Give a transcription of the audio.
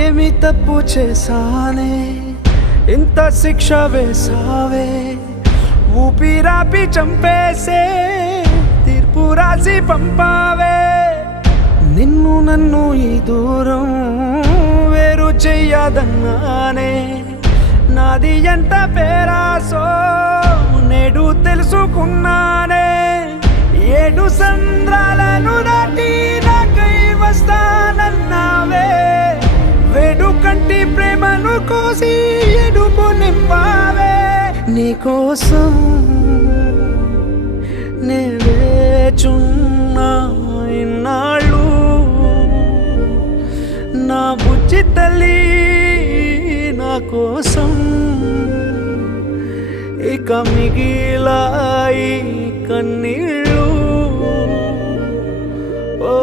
ఏమి తప్పు చేశానే ఇంత శిక్ష వేసావే ఊపిరాపి చంపేసే తీర్పు రాసి పంపావే నిన్ను నన్ను ఈ దూరం వేరు చెయ్యదన్నానే నాది ఎంత పేరాసో నేడు తెలుసుకున్నానే 7 సంద్రాలను దాటి నాకై వస్తానన్నావే వేడుకంటి ప్రేమను కోసి ఎడుపు నింపావే నీకోసం నే వేచున్నా ఇన్నాళ్ళు నా బుజ్జి తల్లి నా కోసం ఇక మిగిలాయి కన్నీళ్ళు ఓ